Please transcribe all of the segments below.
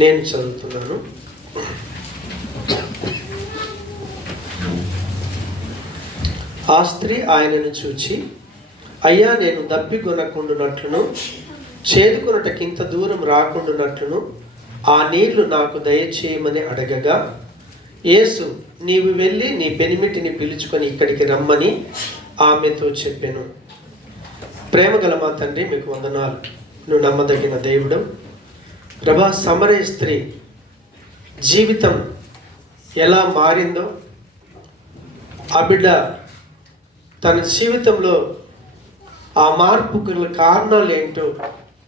నేను చదువుతున్నాను. ఆ స్త్రీ ఆయనను చూచి, అయ్యా, నేను దప్పికొనకుండునట్లును చేదుకొనుటకింత దూరం రాకుండునట్లును ఆ నీళ్లు నాకు దయచేయమని అడగగా, యేసు, నీవు వెళ్ళి నీ పెనిమిటిని పిలుచుకొని ఇక్కడికి రమ్మని ఆమెతో చెప్పెను. ప్రేమగల మా తండ్రి, మీకు వందనాలు. నువ్వు నమ్మదగిన దేవుడు ప్రభా. సమరయ స్త్రీ జీవితం ఎలా మారిందో, ఆ బిడ్డ తన జీవితంలో ఆ మార్పుకు కారణాలు ఏంటో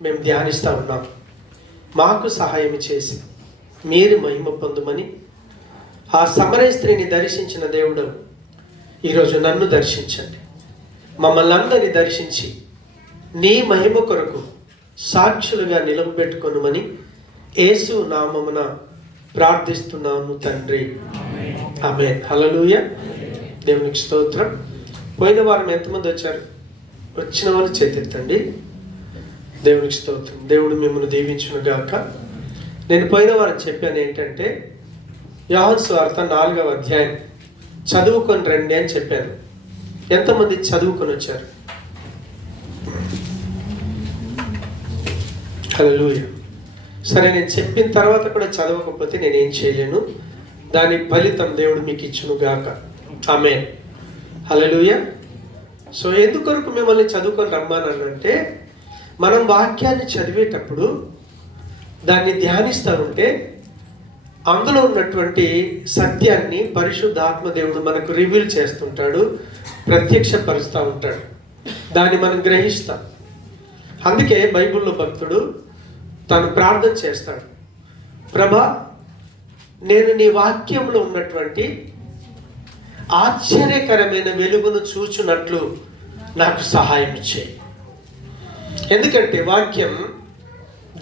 మేము ధ్యానిస్తూ ఉన్నాం. మాకు సహాయం చేసి మీరు మహిమ పొందమని ఆ సమరయ స్త్రీని దర్శించిన దేవుడు ఈరోజు నన్ను దర్శించండి. మమ్మల్ని అందరినీ దర్శించి నీ మహిమ కొరకు సాక్షులుగా నిలబెట్టుకొనుమని యేసు నామమున ప్రార్థిస్తున్నాను తండ్రి. ఆమేన్. హల్లెలూయా. దేవునికి స్తోత్రం. పోయిన వారం ఎంతమంది వచ్చారు? వచ్చిన వాళ్ళు చేతెత్తండి. దేవునికి స్తోత్రం. దేవుడు మిమ్మల్ని దీవించును గాక. నేను పోయిన వారం చెప్పాను ఏంటంటే, యోహాను సువార్త 4వ అధ్యాయం చదువుకొని రండి అని చెప్పాను. ఎంతమంది చదువుకొని వచ్చారు? హల్లెలూయా. సరే, నేను చెప్పిన తర్వాత కూడా చదవకపోతే నేనేం చేయలేను. దాని ఫలితం దేవుడు మీకు ఇచ్చును గాక. ఆమేన్. హల్లెలూయా. సో ఎందుకొరకు మిమ్మల్ని చదువుకొని రమ్మానంటే, మనం వాక్యాన్ని చదివేటప్పుడు దాన్ని ధ్యానిస్తూ ఉంటే అందులో ఉన్నటువంటి సత్యాన్ని పరిశుద్ధాత్మ దేవుడు మనకు రివీల్ చేస్తుంటాడు, ప్రత్యక్షపరుస్తూ ఉంటాడు. దాన్ని మనం గ్రహిస్తాం. అందుకే బైబిల్లో భక్తుడు తను ప్రార్థన చేస్తాడు, ప్రభా, నేను నీ వాక్యంలో ఉన్నటువంటి ఆశ్చర్యకరమైన వెలుగును చూచున్నట్లు నాకు సహాయం చేయి. ఎందుకంటే వాక్యం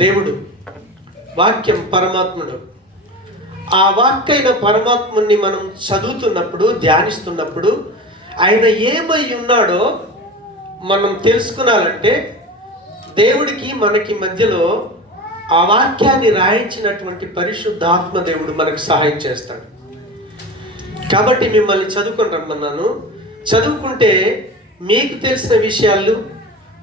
దేవుడు, వాక్యం పరమాత్ముడు. ఆ వాక్కైన పరమాత్ముని మనం చదువుతున్నప్పుడు, ధ్యానిస్తున్నప్పుడు ఆయన ఏమై ఉన్నాడో మనం తెలుసుకున్నాలంటే దేవుడికి మనకి మధ్యలో ఆ వాక్యాన్ని రాయించినటువంటి పరిశుద్ధాత్మ దేవుడు మనకు సహాయం చేస్తాడు. కాబట్టి మిమ్మల్ని చదువుకొని రమ్మన్నాను. చదువుకుంటే మీకు తెలిసిన విషయాలు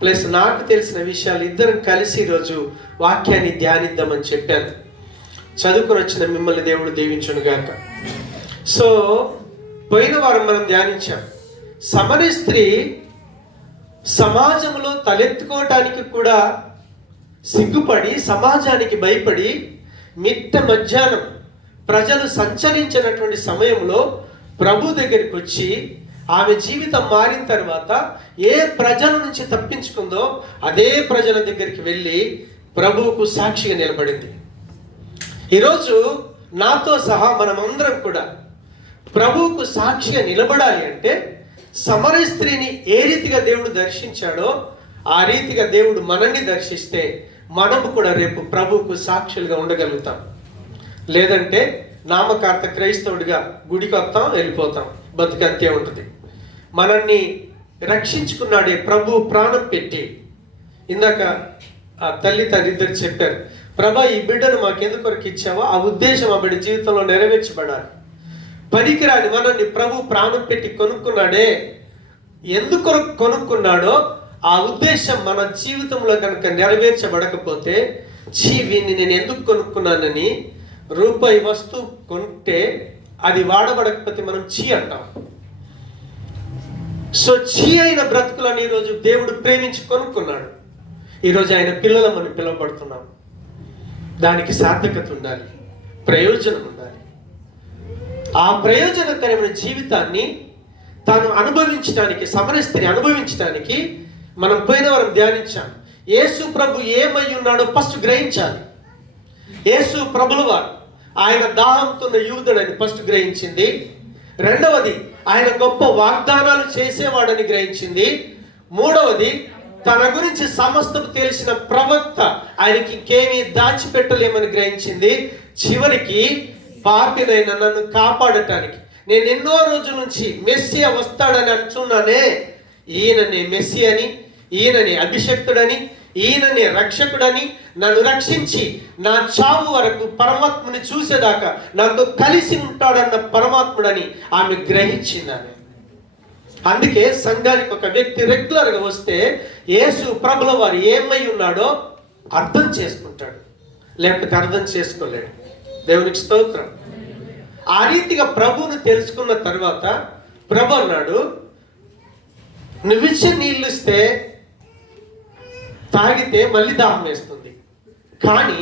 ప్లస్ నాకు తెలిసిన విషయాలు ఇద్దరం కలిసి ఈరోజు వాక్యాన్ని ధ్యానిద్దామని చెప్పాను. చదువుకొని వచ్చిన మిమ్మల్ని దేవుడు దీవించును గాక. సో పోయిన వారం మనం ధ్యానించాం, సమరయ స్త్రీ సమాజంలో తలెత్తుకోవటానికి కూడా సిగ్గుపడి, సమాజానికి భయపడి, మిట్ట మధ్యాహ్నం ప్రజలు సంచరించినటువంటి సమయంలో ప్రభు దగ్గరికి వచ్చి ఆమె జీవితం మారిన తర్వాత ఏ ప్రజల నుంచి తప్పించుకుందో అదే ప్రజల దగ్గరికి వెళ్ళి ప్రభువుకు సాక్షిగా నిలబడింది. ఈరోజు నాతో సహా మనమందరం కూడా ప్రభువుకు సాక్షిగా నిలబడాలి అంటే సమరయ స్త్రీని ఏ రీతిగా దేవుడు దర్శించాడో ఆ రీతిగా దేవుడు మనల్ని దర్శిస్తే మనము కూడా రేపు ప్రభువుకు సాక్షులుగా ఉండగలుగుతాం. లేదంటే నామకార్థ క్రైస్తవుడిగా గుడికి వస్తాం, వెళ్ళిపోతాం, బతుకంతే ఉంటుంది. మనల్ని రక్షించుకున్నాడే ప్రభు ప్రాణం పెట్టి. ఇందాక ఆ తల్లి తండ్రిద్దరు చెప్పారు, ప్రభా, ఈ బిడ్డను మాకెందుకొరకు ఇచ్చావో ఆ ఉద్దేశం ఆ బిడ్డ జీవితంలో నెరవేర్చబడాలి. పనికిరాని మనల్ని ప్రభు ప్రాణం పెట్టి కొనుక్కున్నాడే, ఎందుకొరకు కొనుక్కున్నాడో ఆ ఉద్దేశం మన జీవితంలో కనుక నెరవేర్చబడకపోతే, వీన్ని నేను ఎందుకు కొనుక్కున్నానని రూపాయి వస్తువు కొంటే అది వాడబడకపోతే మనం అంటాం. సో అయిన బ్రతుకులను ఈరోజు దేవుడు ప్రేమించి కొనుక్కున్నాడు. ఈరోజు ఆయన పిల్లలు మనం పిలువబడుతున్నాం. దానికి సార్థకత ఉండాలి, ప్రయోజనం ఉండాలి. ఆ ప్రయోజనకరమైన జీవితాన్ని తాను అనుభవించడానికి, సమరయ స్త్రీ అనుభవించడానికి మనం పోయిన వారం ధ్యానించాం. యేసు ప్రభు ఏమై ఉన్నాడో ఫస్ట్ గ్రహించాలి. యేసు ప్రభుల వారు ఆయన దాహంతో యూదుడని ఫస్ట్ గ్రహించింది. రెండవది, ఆయన గొప్ప వాగ్దానాలు చేసేవాడని గ్రహించింది. మూడవది, తన గురించి సమస్తం తెలిసిన ప్రవక్త, ఆయనకి ఇంకేమీ దాచిపెట్టలేమని గ్రహించింది. చివరికి, పాపినైన నన్ను కాపాడటానికి నేను ఎన్నో రోజుల నుంచి మెస్సియా వస్తాడని అంటున్నానే, ఈయనని మెస్సియా అని, ఈయనని అభిషక్తుడని, ఈయనని రక్షకుడని, నన్ను రక్షించి నా చావు వరకు పరమాత్మని చూసేదాకా నాతో కలిసి ఉంటాడన్న పరమాత్ముడని ఆమె గ్రహించింది. అందుకే సంఘానికి ఒక వ్యక్తి రెగ్యులర్గా వస్తే యేసు ప్రభుల వారు ఏమై ఉన్నాడో అర్థం చేసుకుంటాడు, లేకపోతే అర్థం చేసుకోలేడు. దేవునికి స్తోత్రం. ఆ రీతిగా ప్రభువును తెలుసుకున్న తర్వాత ప్రభు అన్నాడు, నువ్విచ్చే నీళ్ళు ఇస్తే తాగితే మళ్ళీ దాహం వేస్తుంది, కానీ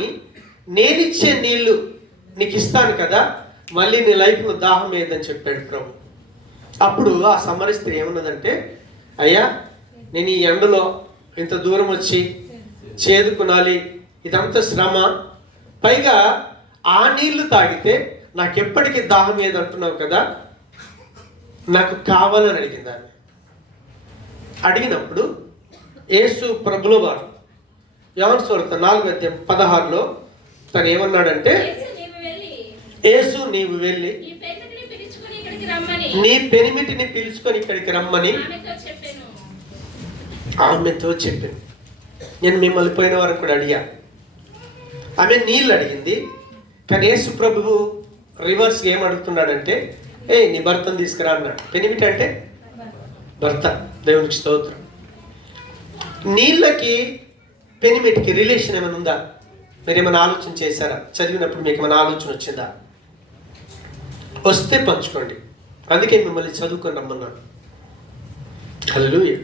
నేనిచ్చే నీళ్ళు నీకు ఇస్తాను కదా, మళ్ళీ నీ లైఫ్లో దాహం వేయదని చెప్పాడు ప్రభు. అప్పుడు ఆ సమర స్త్రీ ఏమన్నదంటే, అయ్యా నేను ఈ ఎండలో ఇంత దూరం వచ్చి చేదుకునాలి, ఇదంతా శ్రమ, పైగా ఆ నీళ్లు తాగితే నాకు ఎప్పటికీ దాహం ఏదంటున్నావు కదా, నాకు కావాలని అడిగింది ఆమె. అడిగినప్పుడు యేసు ప్రభుల వారు యోహాను సువార్త 4:16 తను ఏమన్నాడంటే, యేసు నీవు వెళ్ళి నీ పెనిమిటిని పిలుచుకొని ఇక్కడికి రమ్మని ఆమెతో చెప్పాను. నేను మిమ్మల్ని పోయిన వారు కూడా అడిగా. ఆమె నీళ్ళు అడిగింది, కానీ యేసు ప్రభువు రివర్స్ ఏం అడుగుతున్నాడంటే, నీ భర్తను తీసుకురా అన్నాడు. పెనిమిటి అంటే భర్త. దేవునికి స్తోత్రం. నీళ్ళకి పెనిమిటికి రిలేషన్ ఏమైనా ఉందా? మీరు ఏమైనా ఆలోచన చేశారా? చదివినప్పుడు మీకు ఏమైనా ఆలోచన వచ్చిందా? వస్తే పంచుకోండి. అందుకే మిమ్మల్ని చదువుకొని రమ్మన్నాను. హల్లెలూయా.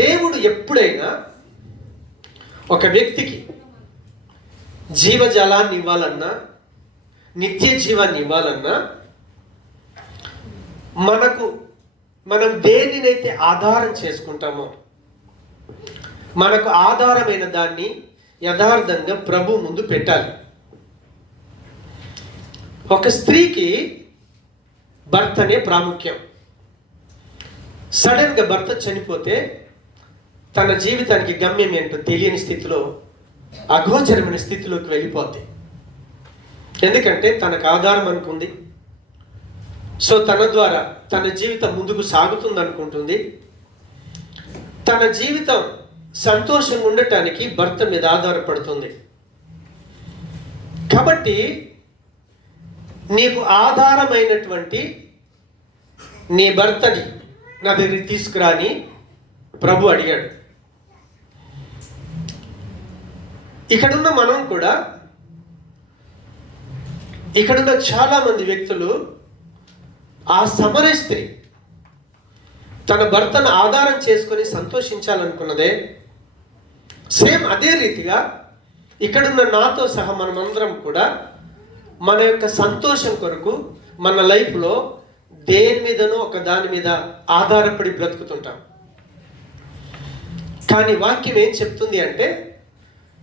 దేవుడు ఎప్పుడైనా ఒక వ్యక్తికి జీవజలాన్ని ఇవ్వాలన్నా, నిత్య జీవాన్ని ఇవ్వాలన్నా, మనం దేనినైతే ఆధారం చేసుకుంటామో, మనకు ఆధారమైన దాన్ని యథార్థంగా ప్రభు ముందు పెట్టాలి. ఒక స్త్రీకి భర్తనే ప్రాముఖ్యం. సడన్గా భర్త చనిపోతే తన జీవితానికి గమ్యం ఏంటో తెలియని స్థితిలో, అగోచరమైన స్థితిలోకి వెళ్ళిపోద్ది. ఎందుకంటే తనకు ఆధారం అనుకుంది, సో తన ద్వారా తన జీవితం ముందుకు సాగుతుంది అనుకుంటుంది. తన జీవితం సంతోషంగా ఉండటానికి భర్త మీద ఆధారపడుతుంది. కాబట్టి నీకు ఆధారమైనటువంటి నీ భర్తని నా దగ్గరికి తీసుకురాని ప్రభు అడిగాడు. ఇక్కడున్న మనం కూడా, ఇక్కడున్న చాలా మంది వ్యక్తులు ఆ సమర స్త్రీ తన భర్తను ఆధారం చేసుకొని సంతోషించాలనుకున్నదే, సేమ్ అదే రీతిగా ఇక్కడున్న నాతో సహా మనమందరం కూడా మన యొక్క సంతోషం కొరకు మన లైఫ్లో దేని మీదనో ఒక దాని మీద ఆధారపడి బ్రతుకుతుంటాం. కానీ వాక్యం ఏం చెప్తుంది అంటే,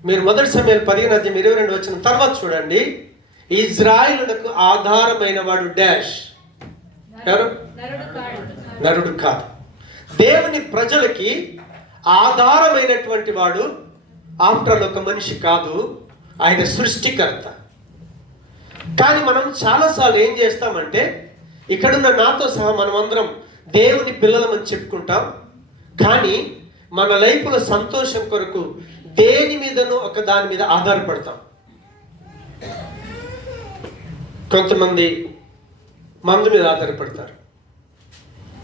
మీరు 1 సమూయేలు 15:22 తర్వాత చూడండి. ఇజ్రాయేలునకు ఆధారమైన వాడు డాష్, ఎవరు? నరుడు కాదు. దేవుని ప్రజలకి ఆధారమైనటువంటి వాడు ఆఫ్టర్ ఒక మనిషి కాదు, ఆయన సృష్టికర్త. కానీ మనం చాలాసార్లు ఏం చేస్తామంటే, ఇక్కడున్న నాతో సహా మనమందరం దేవుని పిల్లలమని చెప్పుకుంటాం, కానీ మన లైఫ్లో సంతోషం కొరకు దేని మీదనో ఒక దాని మీద ఆధారపడతాం. కొంతమంది మందు మీద ఆధారపడతారు,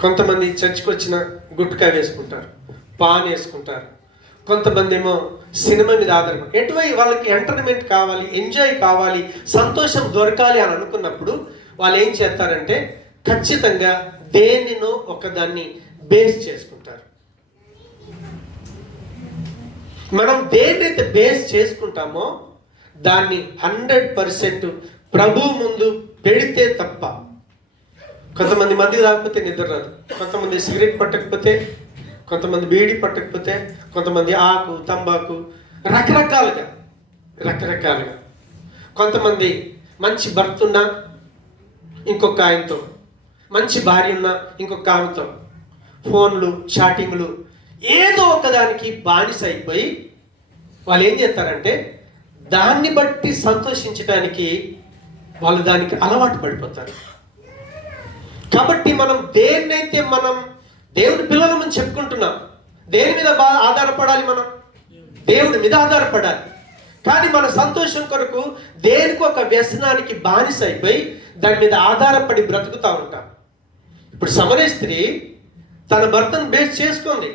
కొంతమంది చర్చికి వచ్చిన గుట్కా వేసుకుంటారు, పాన్ వేసుకుంటారు, కొంతమంది ఏమో సినిమా మీద ఆధారపడి ఎటువైపు వాళ్ళకి ఎంటర్టైన్మెంట్ కావాలి, ఎంజాయ్ కావాలి, సంతోషం దొరకాలి అని అనుకున్నప్పుడు వాళ్ళు ఏం చేస్తారంటే ఖచ్చితంగా దేనినో ఒకదాన్ని బేస్ చేసుకుంటారు. మనం దేన్నైతే బేస్ చేసుకుంటామో దాన్ని 100% ప్రభు ముందు పెడితే తప్ప. కొంతమంది మంది తాగకపోతే నిద్ర రాదు, కొంతమంది సిగరెట్ పట్టకపోతే, కొంతమంది బీడి పట్టకపోతే, కొంతమంది ఆకు తంబాకు, రకరకాలుగా. కొంతమంది మంచి భర్త ఉన్నా ఇంకొక ఆయనతో, మంచి భార్య ఉన్నా ఇంకొక ఆమెతో ఫోన్లు, చాటింగ్లు, ఏదో ఒకదానికి బానిస అయిపోయి వాళ్ళు ఏం చేస్తారంటే దాన్ని బట్టి సంతోషించడానికి వాళ్ళు దానికి అలవాటు పడిపోతారు. కాబట్టి మనం దేన్నైతే మనం దేవుని పిల్లలమని చెప్పుకుంటున్నాం, దేని మీద ఆధారపడాలి? మనం దేవుడి మీద ఆధారపడాలి. కానీ మన సంతోషం కొరకు దేనికి ఒక వ్యసనానికి బానిస అయిపోయి దాని మీద ఆధారపడి బ్రతుకుతూ ఉంటాం. ఇప్పుడు సమరయ స్త్రీ తన భర్తను బేస్ చేసుకుంది.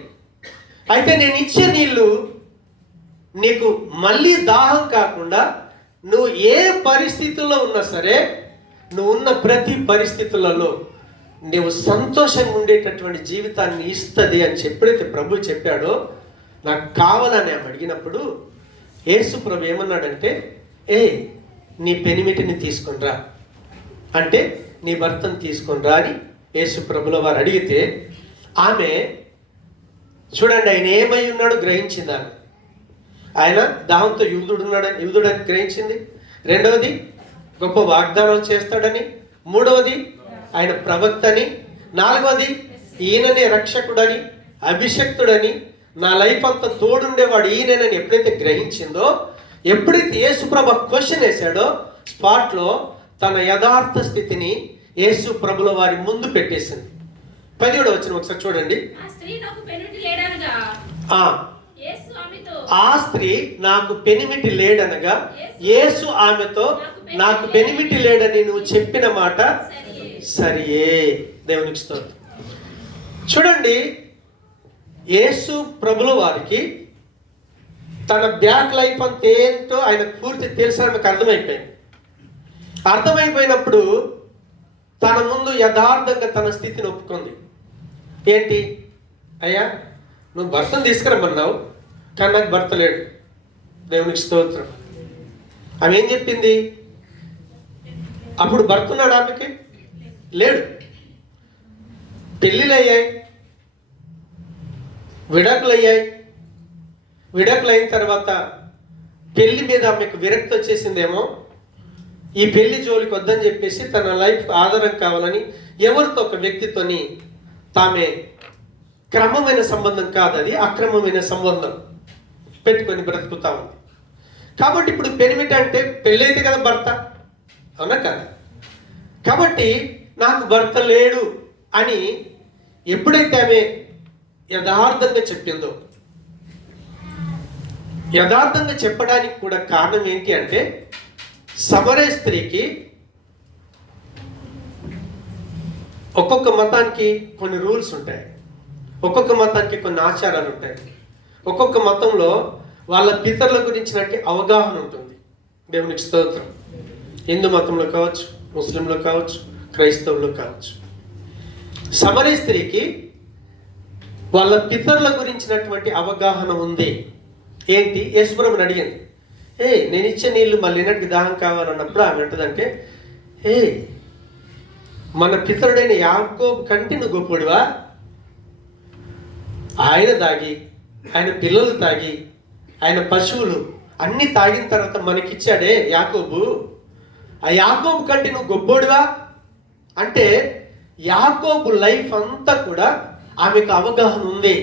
అయితే నేను ఇచ్చే నీళ్ళు నీకు మళ్ళీ దాహం కాకుండా నువ్వు ఏ పరిస్థితుల్లో ఉన్నా సరే, నువ్వు ఉన్న ప్రతి పరిస్థితులలో నువ్వు సంతోషంగా ఉండేటటువంటి జీవితాన్ని ఇస్తుంది అని ఎప్పుడైతే ప్రభు చెప్పాడో, నాకు కావాలని ఆమె అడిగినప్పుడు యేసు ప్రభు ఏమన్నాడంటే, నీ పెనిమిటిని తీసుకొని రా అంటే, నీ భర్తను తీసుకొని రా అని యేసు ప్రభుల వారు అడిగితే, ఆమె చూడండి ఆయన ఏమై ఉన్నాడో గ్రహించింది. ఆయన దాహంతో యూదుడని గ్రహించింది. రెండవది గొప్ప వాగ్దానాలు చేస్తాడని. మూడవది ఆయన ప్రవక్తని. నాలుగవది ఈయననే రక్షకుడని, అభిషక్తుడని, నా లైఫ్ అంతా తోడుండేవాడు ఈయనని ఎప్పుడైతే గ్రహించిందో, ఎప్పుడైతే యేసు ప్రభు క్వశ్చన్ వేశాడో, స్పాట్లో తన యథార్థ స్థితిని యేసు ప్రభుల వారి ముందు పెట్టేసింది. 17వ వచనం ఒకసారి చూడండి. ఆ స్త్రీ నాకు పెనిమిటి లేడనగా యేసు ఆమెతో, నాకు పెనిమిటి లేడని నువ్వు చెప్పిన మాట సరియే. దేవునికి స్తోత్రం. చూడండి, యేసు ప్రభుల వారికి తన బ్యాక్ లైఫ్ అంతా ఏంటో ఆయన పూర్తి తెలుసు. ఆమెకు అర్థమైపోయినప్పుడు తన ముందు యథార్థంగా తన స్థితిని ఒప్పుకుంది. ఏంటి? అయ్యా, నువ్వు భర్తను తీసుకురమ్మన్నావు, కానీ నాకు భర్త లేడు. దేవునికి స్తోత్రం. ఆమె ఏం చెప్పింది? అప్పుడు భర్త ఉన్నాడు ఆమెకి? లేడు. పెళ్ళిళ్ళు అయ్యాయి, విడాకులు అయ్యాయి. విడాకులు అయిన తర్వాత పెళ్లి మీద ఆమెకు విరక్తి వచ్చేసిందేమో. ఈ పెళ్లి జోలికి వద్దని చెప్పేసి తన లైఫ్ ఆధారం కావాలని ఎవరితో ఒక వ్యక్తితోని తామే క్రమమైన సంబంధం కాదు, అది అక్రమమైన సంబంధం పెట్టుకొని బ్రతుకుతా ఉంది. కాబట్టి ఇప్పుడు పెనిమిటి అంటే పెళ్ళైతే కదా భర్త, అవునా కదా? కాబట్టి నాకు భర్త లేడు అని ఎప్పుడైతే ఆమె యథార్థంగా చెప్పిందో, యథార్థంగా చెప్పడానికి కూడా కారణం ఏంటి అంటే, సమరయ స్త్రీకి ఒక్కొక్క మతానికి కొన్ని రూల్స్ ఉంటాయి, ఒక్కొక్క మతానికి కొన్ని ఆచారాలు ఉంటాయి. ఒక్కొక్క మతంలో వాళ్ళ పితరుల గురించినట్టు అవగాహన ఉంటుంది. దేవునికి స్తోత్రం. హిందూ మతంలో కావచ్చు, ముస్లింలో కావచ్చు, క్రైస్తవుల్లో కావచ్చు. సమరయ స్త్రీకి వాళ్ళ పితరుల గురించినటువంటి అవగాహన ఉంది. ఏంటి? యేసుప్రభుని అడిగింది, నేను ఇచ్చే నీళ్ళు మళ్ళీ నాటికి దాహం కావాలన్నప్పుడు ఆమె అంటదంటే, మన పితరుడైన యాకోబు కంటే నువ్వు గొప్పడివా? ఆయన తాగి, ఆయన పిల్లలు తాగి, ఆయన పశువులు అన్నీ తాగిన తర్వాత మనకిచ్చాడే యాకోబు, ఆ యాకోబు కంటే నువ్వు గొప్పోడివా అంటే, యాకోబు లైఫ్ అంతా కూడా ఆమెకు అవగాహన ఉంది.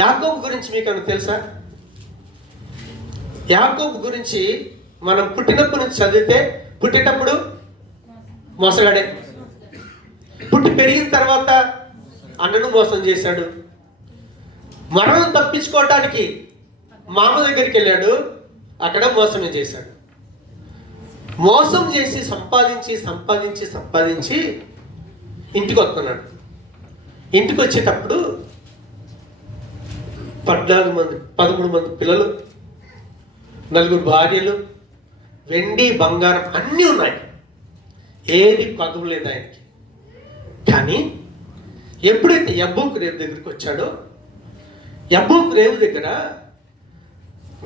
యాకోబు గురించి మీకు అన్న తెలుసా? యాకోబు గురించి మనం పుట్టినప్పటి నుంచి చదివితే, పుట్టేటప్పుడు మోసగాడే, పుట్టి పెరిగిన తర్వాత అన్నను మోసం చేశాడు, మరణం తప్పించుకోవటానికి మామ దగ్గరికి వెళ్ళాడు, అక్కడ మోసమే చేశాడు. మోసం చేసి సంపాదించి ఇంటికి వస్తున్నాడు. ఇంటికి వచ్చేటప్పుడు 13 మంది పిల్లలు, 4 భార్యలు, వెండి బంగారం అన్నీ ఉన్నాయి, ఏది కొదవ లేదు ఆయనకి. కానీ ఎప్పుడైతే యబ్బూకు రేవు దగ్గరికి వచ్చాడో, యబ్బూకు రేవు దగ్గర,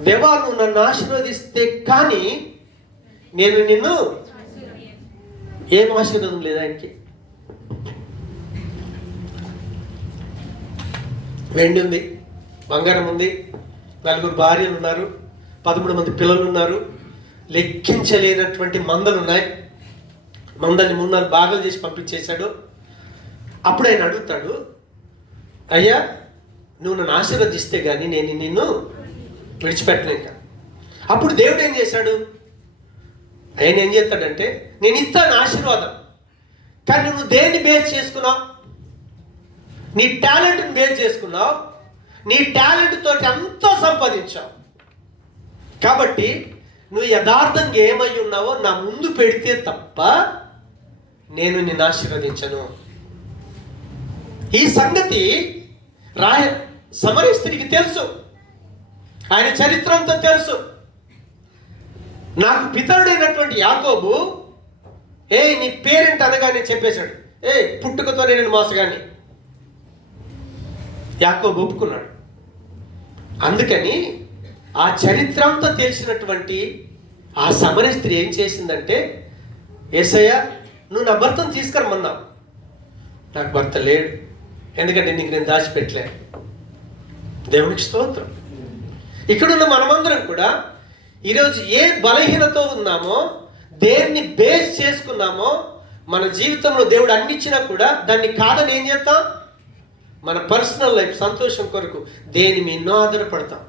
దేవా నువ్వు నన్ను ఆశీర్వదిస్తే కానీ నేను నిన్ను, ఏం ఆశీర్వాదం లేదు ఆయనకి. వెండి ఉంది, బంగారం ఉంది, 4 భార్యలు ఉన్నారు, 13 మంది పిల్లలు ఉన్నారు, లెక్కించలేనటువంటి మందలు ఉన్నాయి. మందల్ని 3-4 భాగాలు చేసి పంపించేశాడు. అప్పుడు ఆయన అడుగుతాడు, అయ్యా నువ్వు నన్ను ఆశీర్వదిస్తే కానీ నేను నిన్ను విడిచిపెట్టలేక. అప్పుడు దేవుడు ఏం చేశాడు? ఆయన ఏం చేస్తాడంటే, నేను ఇస్తాను ఆశీర్వాదం, కానీ నువ్వు దేన్ని బేస్ చేసుకున్నావు? నీ టాలెంట్ని బేస్ చేసుకున్నావు, నీ టాలెంట్ తోటి అంతా సంపాదించావు. కాబట్టి నువ్వు యథార్థంగా ఏమై ఉన్నావో నా ముందు పెడితే తప్ప నేను నిన్ను ఆశీర్వదించను. ఈ సంగతి సమరయ స్త్రీకి తెలుసు, ఆయన చరిత్ర అంతా తెలుసు. నాకు పితరుడైనటువంటి యాకోబు నీ పేరెంట్ అనగానే చెప్పేశాడు, పుట్టుకతోనే నేను మోసగాన్ని. యాకోబు ఒప్పుకున్నాడు. అందుకని ఆ చరిత్ర అంతా తెలిసినటువంటి ఆ సమరయ స్త్రీ ఏం చేసిందంటే, యేసయ్య నువ్వు నా భర్తను తీసుకురమన్నావు, నాకు భర్త లేడు, ఎందుకంటే నీకు నేను దాచిపెట్టలే. దేవునికి స్తోత్రం. ఇక్కడున్న మనమందరం కూడా ఈరోజు ఏ బలహీనతో ఉన్నామో, దేన్ని బేస్ చేసుకున్నామో, మన జీవితంలో దేవుడు అన్నిచ్చినా కూడా దాన్ని కాదని ఏం చేస్తాం? మన పర్సనల్ లైఫ్ సంతోషం కొరకు దేని మీనో ఆధారపడతాం.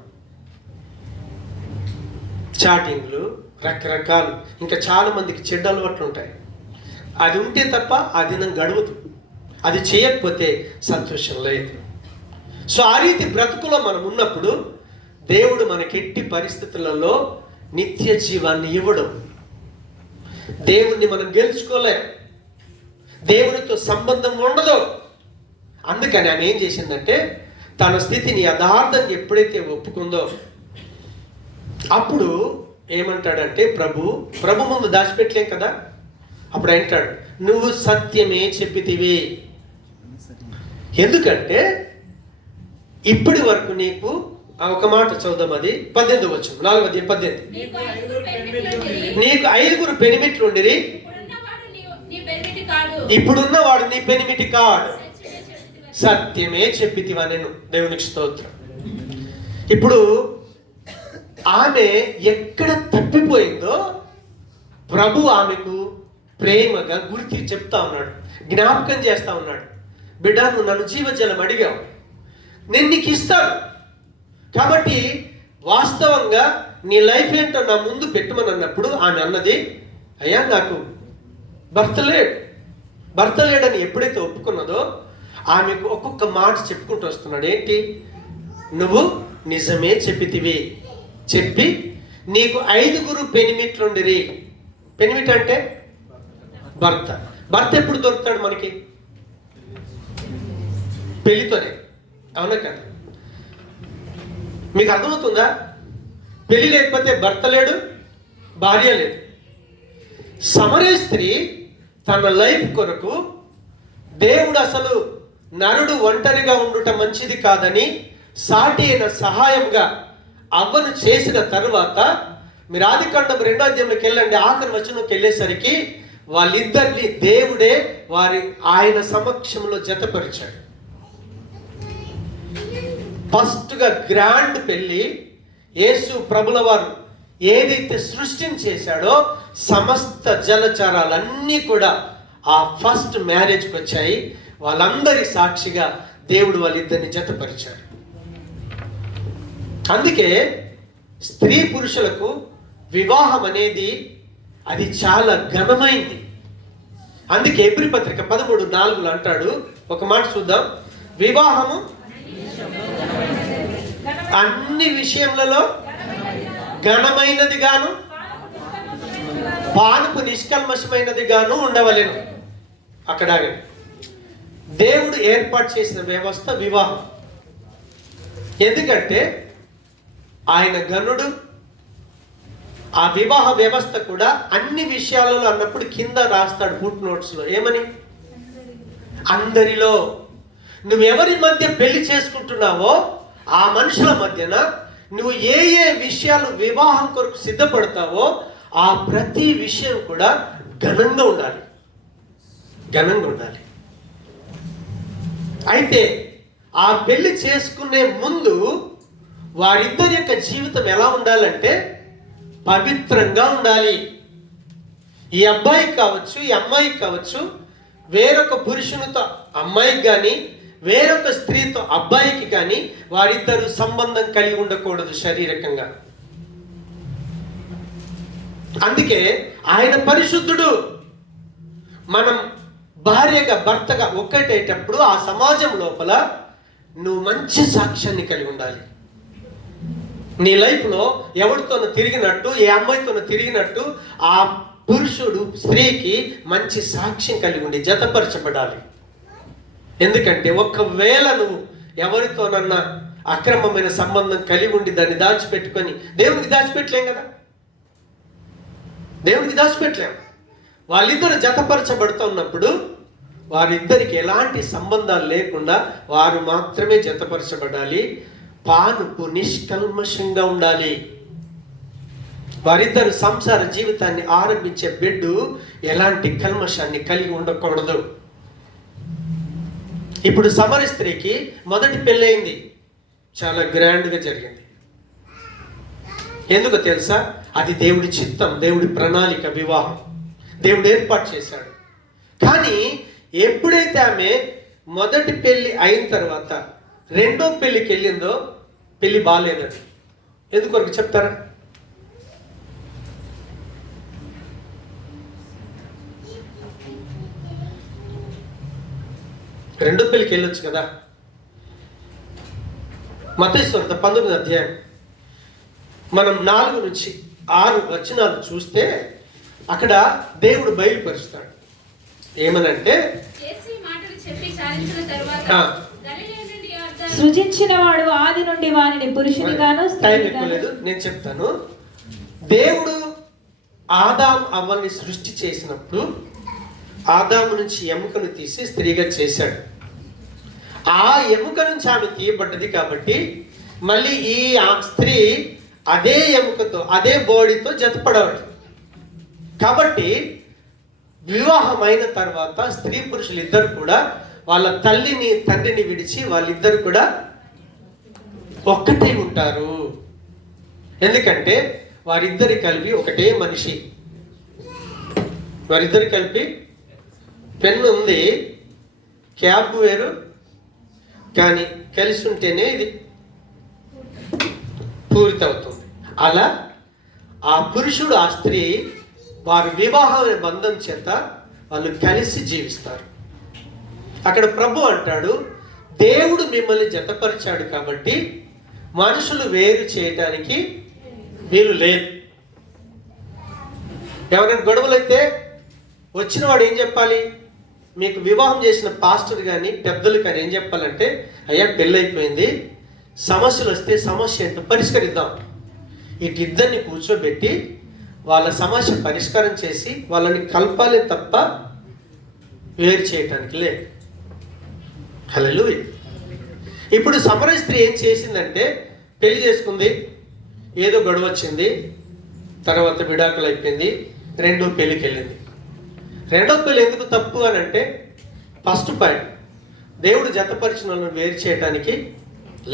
చాటింగ్లు, రకరకాలు, ఇంకా చాలా మందికి చెడ్డ అలవాట్లు ఉంటాయి. అది ఉంటే తప్ప ఆ దినం గడవదు, అది చేయకపోతే సంతోషం లేదు. సో ఆ రీతి బ్రతుకులో మనం ఉన్నప్పుడు దేవుడు మనకెట్టి పరిస్థితులలో నిత్య జీవాన్ని ఇవ్వడం. దేవుణ్ణి మనం గెలుచుకోలేం, దేవునితో సంబంధం ఉండదు. అందుకని ఆమె ఏం చేసిందంటే, తన స్థితిని యథార్థంగా ఎప్పుడైతే ఒప్పుకుందో అప్పుడు ఏమంటాడంటే, ప్రభు ముందు దాచిపెట్టలేం కదా. అప్పుడు అంటాడు, నువ్వు సత్యమే చెప్పితివి. ఎందుకంటే ఇప్పటి వరకు నీకు ఒక మాట చదువుదాం, అది 18వ వచనం, 4:18. నీకు 5 పెనిమిట్లు ఉండిరి, ఇప్పుడున్నవాడు నీ పెనిమిటి కాడు, సత్యమే చెప్పితివా నేను. దేవునికి స్తోత్రం. ఇప్పుడు ఆమె ఎక్కడ తప్పిపోయిందో ప్రభు ఆమెకు ప్రేమగా గుర్తి చెప్తా ఉన్నాడు, జ్ఞాపకం చేస్తా ఉన్నాడు. బిడ్డ, నువ్వు నన్ను జీవజలం అడిగావు, నేను నీకు ఇస్తాను. కాబట్టి వాస్తవంగా నీ లైఫ్ ఏంటో నా ముందు పెట్టమని అన్నప్పుడు ఆమె అన్నది, అయ్యా నాకు భర్త లేడని ఎప్పుడైతే ఒప్పుకున్నదో ఆమెకు ఒక్కొక్క మాట చెప్పుకుంటూ వస్తున్నాడు. ఏంటి? నువ్వు నిజమే చెప్పితివి, చెప్పి నీకు 5 పెనిమిట్లుండిరి. పెనిమిట్ అంటే భర్త ఎప్పుడు దొరుకుతాడు మనకి? పెళ్లితోనే, అవునా కదా? మీకు అర్థమవుతుందా? పెళ్లి లేకపోతే భర్త లేడు, భార్య లేదు. సమరయ స్త్రీ తన లైఫ్ కొరకు దేవుడు అసలు నరుడు ఒంటరిగా ఉండుట మంచిది కాదని సాటి అయిన సహాయంగా అవ్వను చేసిన తరువాత, మీరు ఆదికాండం 2వ అధ్యాయంలోకి వెళ్ళండి, ఆఖరి వచనంలోకి వెళ్ళేసరికి వాళ్ళిద్దరిని దేవుడే ఆయన సమక్షంలో జతపరిచాడు. ఫస్ట్గా గ్రాండ్ పెళ్లి, యేసు ప్రభుల వారు ఏదైతే సృష్టించేశాడో సమస్త జలచరాలన్నీ కూడా ఆ ఫస్ట్ మ్యారేజ్కి వచ్చాయి. వాళ్ళందరి సాక్షిగా దేవుడు వాళ్ళిద్దరిని జతపరిచాడు. అందుకే స్త్రీ పురుషులకు వివాహం అనేది అది చాలా ఘనమైంది. అందుకే ఎబ్రీ పత్రిక 13:4 అంటాడు, ఒక మాట చూద్దాం, వివాహము అన్ని విషయములలో ఘనమైనది గాను పానుపు నిష్కల్మషమైనది గాను ఉండవలెను. అక్కడ దేవుడు ఏర్పాటు చేసిన వ్యవస్థ వివాహం. ఎందుకంటే ఆయన ఘనుడు. ఆ వివాహ వ్యవస్థ కూడా అన్ని విషయాలలో అన్నప్పుడు కింద రాస్తాడు ఫుట్ నోట్స్లో, ఏమని? అందరిలో నువ్వెవరి మధ్య పెళ్లి చేసుకుంటున్నావో ఆ మనుషుల మధ్యన నువ్వు ఏ ఏ విషయాలు వివాహం కొరకు సిద్ధపడతావో ఆ ప్రతి విషయం కూడా ఘనంగా ఉండాలి. అయితే ఆ పెళ్లి చేసుకునే ముందు వారిద్దరి యొక్క జీవితం ఎలా ఉండాలంటే పవిత్రంగా ఉండాలి. ఈ అబ్బాయికి కావచ్చు, ఈ అమ్మాయికి కావచ్చు, వేరొక పురుషునితో అమ్మాయికి కానీ, వేరొక స్త్రీతో అబ్బాయికి కానీ వారిద్దరు సంబంధం కలిగి ఉండకూడదు శారీరకంగా. అందుకే ఆయన పరిశుద్ధుడు. మనం భార్యగా భర్తగా ఒక్కటేటప్పుడు ఆ సమాజం లోపల నువ్వు మంచి సాక్ష్యాన్ని కలిగి ఉండాలి. నీ లైఫ్లో ఎవరితోనూ తిరిగినట్టు, ఏ అమ్మాయితోనూ తిరిగినట్టు ఆ పురుషుడు స్త్రీకి మంచి సాక్ష్యం కలిగి ఉండి జతపరచబడాలి. ఎందుకంటే ఒకవేళ నువ్వు ఎవరితోనన్నా అక్రమమైన సంబంధం కలిగి ఉండి దాన్ని దాచిపెట్టుకొని, దేవునికి దాచిపెట్టలేం కదా, దేవునికి దాచిపెట్టలేం. వాళ్ళిద్దరు జతపరచబడుతున్నప్పుడు వారిద్దరికి ఎలాంటి సంబంధాలు లేకుండా వారు మాత్రమే జతపరచబడాలి. పానుపు నిష్కల్మషంగా ఉండాలి. వారిద్దరు సంసార జీవితాన్ని ఆరంభించే బిడ్డు ఎలాంటి కల్మషాన్ని కలిగి ఉండకూడదు. ఇప్పుడు సమర స్త్రీకి మొదటి పెళ్ళయింది, చాలా గ్రాండ్గా జరిగింది. ఎందుకు తెలుసా? అది దేవుడి చిత్తం, దేవుడి ప్రణాళిక, వివాహం దేవుడు ఏర్పాటు చేశాడు. కానీ ఎప్పుడైతే ఆమె మొదటి పెళ్లి అయిన తర్వాత రెండో పెళ్లికి వెళ్ళిందో పెళ్లి బాగాలేదని. ఎందుకొరకు చెప్తారా? రెండో పెళ్లికి వెళ్ళొచ్చు కదా. మత్తయి సువార్త 19వ అధ్యాయం మనం 4 నుంచి 6 వచనాలు చూస్తే అక్కడ దేవుడు బయలుపరుస్తాడు. ఏమనంటే, సృజించిన వాడు ఆది నుండి వారిని పురుషునిగాను. టైం ఎక్కువ లేదు, నేను చెప్తాను. దేవుడు ఆదాము అవ్వని సృష్టి చేసినప్పుడు ఆదాము నుంచి ఎముకను తీసి స్త్రీగా చేశాడు. ఆ ఎముక నుంచి ఆమె తీయబడ్డది కాబట్టి మళ్ళీ ఈ స్త్రీ అదే ఎముకతో అదే బాడీతో జతపడవాలి. కాబట్టి వివాహం అయిన తర్వాత స్త్రీ పురుషులు ఇద్దరు కూడా వాళ్ళ తల్లిని తండ్రిని విడిచి వాళ్ళిద్దరు కూడా ఒక్కటే ఉంటారు. ఎందుకంటే వారిద్దరి కలిపి ఒకటే మనిషి. వారిద్దరు కలిపి పెన్ను ఉంది, క్యాప్ వేరు, కానీ కలిసి ఉంటేనే ఇది పూర్తి అవుతుంది. అలా ఆ పురుషుడు ఆ స్త్రీ వారి వివాహం బంధం చేత వాళ్ళు కలిసి జీవిస్తారు. అక్కడ ప్రభు అంటాడు, దేవుడు మిమ్మల్ని జతపరిచాడు కాబట్టి మనుషులు వేరు చేయడానికి వీలు లేదు. ఎవరైనా గొడవలైతే వచ్చిన వాడు ఏం చెప్పాలి? మీకు వివాహం చేసిన పాస్టర్ కానీ పెద్దలు కానీ ఏం చెప్పాలంటే, అయ్యా పెళ్ళైపోయింది, సమస్యలు వస్తే సమస్య ఏంటో పరిష్కరిద్దాం. ఇద్దరిని కూర్చోబెట్టి వాళ్ళ సమస్య పరిష్కారం చేసి వాళ్ళని కలపాలే తప్ప వేరు చేయటానికి లేదు. హల్లెలూయా. ఇప్పుడు సమర స్త్రీ ఏం చేసిందంటే, పెళ్లి చేసుకుంది, ఏదో గొడవ వచ్చింది, తర్వాత విడాకులు అయిపోయింది, రెండో పెళ్ళికి వెళ్ళింది. రెండో పెళ్ళి ఎందుకు తప్పు అని అంటే, ఫస్ట్ పాయింట్, దేవుడు జతపరిచిన వాళ్ళని వేరు చేయడానికి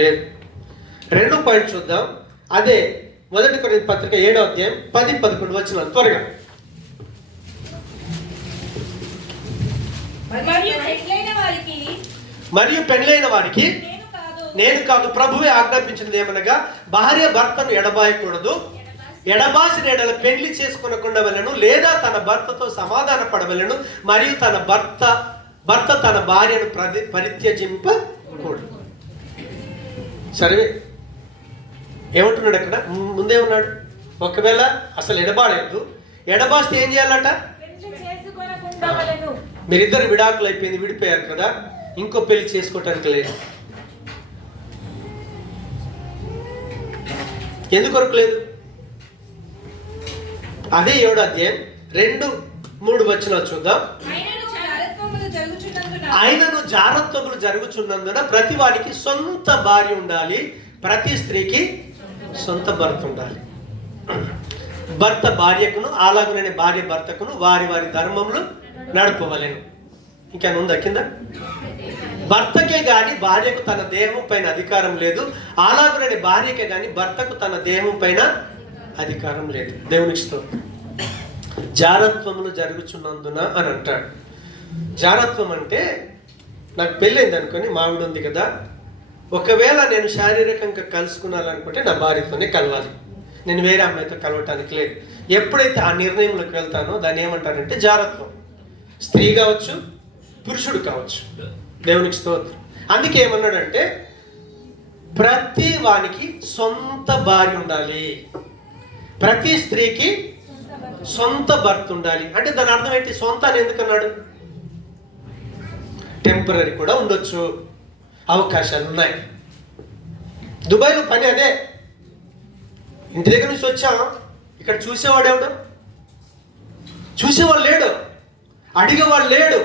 లేదు. రెండో పాయింట్ చూద్దాం. అదే 1 కొరింథీ పత్రిక 7వ అధ్యాయం 10-11 వచనాలు త్వరగా. మరియు పెళ్ళైన వారికి నేను కాదు, ప్రభువే ఆజ్ఞాపించినది ఏమనగా, భార్య భర్తను ఎడబాయకూడదు, ఎడబాసిన ఎడల పెళ్లి చేసుకొనకుండా వెళ్ళను, లేదా తన భర్తతో సమాధాన పడవలను, మరియు తన భర్త తన భార్యను పరిత్యజింపకూడదు. సరే, ఏమంటున్నాడు అక్కడ? ముందేమన్నాడు? ఒకవేళ అసలు ఎడబాడలేదు, ఎడబాస్తే ఏం చేయాలట? మీరిద్దరు విడాకులు అయిపోయింది, విడిపోయారు కదా, ఇంకో పెళ్లి చేసుకోవటానికి లేదు. ఎందుకొరకు లేదు? అదే 7వ అధ్యాయం 2-3 వచనాలు చూద్దాం. ఆయనను జారత్వములు జరుగుచున్నందున ప్రతి వాడికి సొంత భార్య ఉండాలి, ప్రతి స్త్రీకి సొంత భర్త ఉండాలి. భర్త భార్యకును అలాగునే భార్య భర్తకును వారి వారి ధర్మములు నడుపవలెను. ఇంకా ఉందా కింద? భర్తకే గాని భార్యకు తన దేహం పైన అధికారం లేదు, అలాగునే భార్యకే గాని భర్తకు తన దేహం పైన అధికారం లేదు. దేవునికి స్తోత్రం. జారత్వములు జరుగుచున్నందున అని అంటాడు. జారత్వం అంటే, నాకు పెళ్ళైంది అనుకొని, మావిడ ఉంది కదా, ఒకవేళ నేను శారీరకంగా కలుసుకున్నాననుకుంటే నా భార్యతోనే కలవాలి, నేను వేరే అమ్మాయితో కలవటానికి లేదు. ఎప్పుడైతే ఆ నిర్ణయంలోకి వెళ్తానో దాన్ని ఏమంటారంటే జారత్వం. స్త్రీ కావచ్చు, పురుషుడు కావచ్చు. దేవునికి స్తోత్రం. అందుకే ఏమన్నాడంటే ప్రతి వానికి సొంత భార్య ఉండాలి, ప్రతి స్త్రీకి సొంత భర్త ఉండాలి. అంటే దాని అర్థం ఏంటి? సొంత అని ఎందుకన్నాడు? టెంపరీ కూడా ఉండొచ్చు, అవకాశాలు ఉన్నాయి. దుబాయ్లో పని అదే. ఇంటి దగ్గర నుంచి వచ్చాం, ఇక్కడ చూసేవాడు ఎవడు? చూసేవాడు లేడు, అడిగేవాడు లేడు.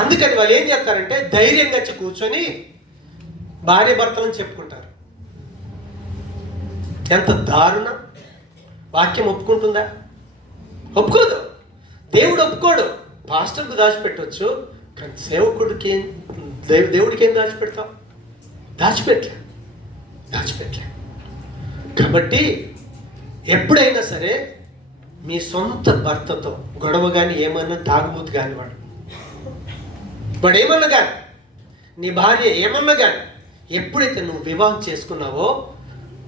అందుకని వాళ్ళు ఏం చేస్తారంటే ధైర్యంగా వచ్చి కూర్చొని భార్య భర్తలను చెప్పుకుంటారు. ఎంత దారుణం! వాక్యం ఒప్పుకుంటుందా? ఒప్పుకోదు. దేవుడు ఒప్పుకోడు. పాస్టర్కు దాచిపెట్టవచ్చు, కానీ సేవకుడికి దేవుడికి ఏం దాచిపెడతాం? దాచిపెట్టలే. కాబట్టి ఎప్పుడైనా సరే మీ సొంత భర్తతో గొడవ కానీ ఏమన్నా తాగుబోతు కానీ వాడు ఏమన్నా కానీ నీ భార్య ఏమన్నా కానీ ఎప్పుడైతే నువ్వు వివాహం చేసుకున్నావో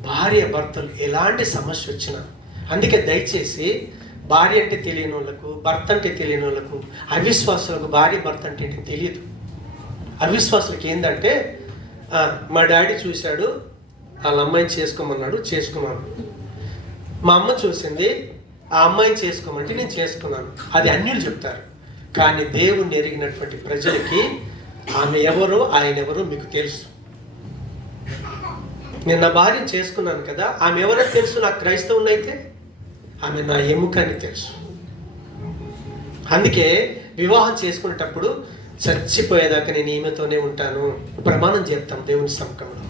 భార్య భర్తలు ఎలాంటి సమస్య వచ్చినా, అందుకే దయచేసి భార్య అంటే తెలియని వాళ్ళకు, భర్త అంటే తెలియని వాళ్ళకు, అవిశ్వాసులకు భార్య భర్త అంటే తెలియదు. అవిశ్వాసులకు ఏంటంటే మా డాడీ చూశాడు, వాళ్ళ అమ్మాయిని చేసుకోమన్నాడు, చేసుకున్నాను. మా అమ్మ చూసింది, ఆ అమ్మాయిని చేసుకోమంటే నేను చేసుకున్నాను. అది అన్యులు చెప్తారు. కానీ దేవుణ్ణి ఎరిగినటువంటి ప్రజలకి ఆమె ఎవరో ఆయన ఎవరో మీకు తెలుసు. నేను నా భార్యను చేసుకున్నాను కదా, ఆమె ఎవరో తెలుసు. నాకు క్రైస్తవుని అయితే ఆమె నా ఎముక అని తెలుసు. అందుకే వివాహం చేసుకునేటప్పుడు చచ్చిపోయేదాకా నేను ఈమెతోనే ఉంటాను ప్రమాణం చేస్తాం దేవుని సముఖంలో.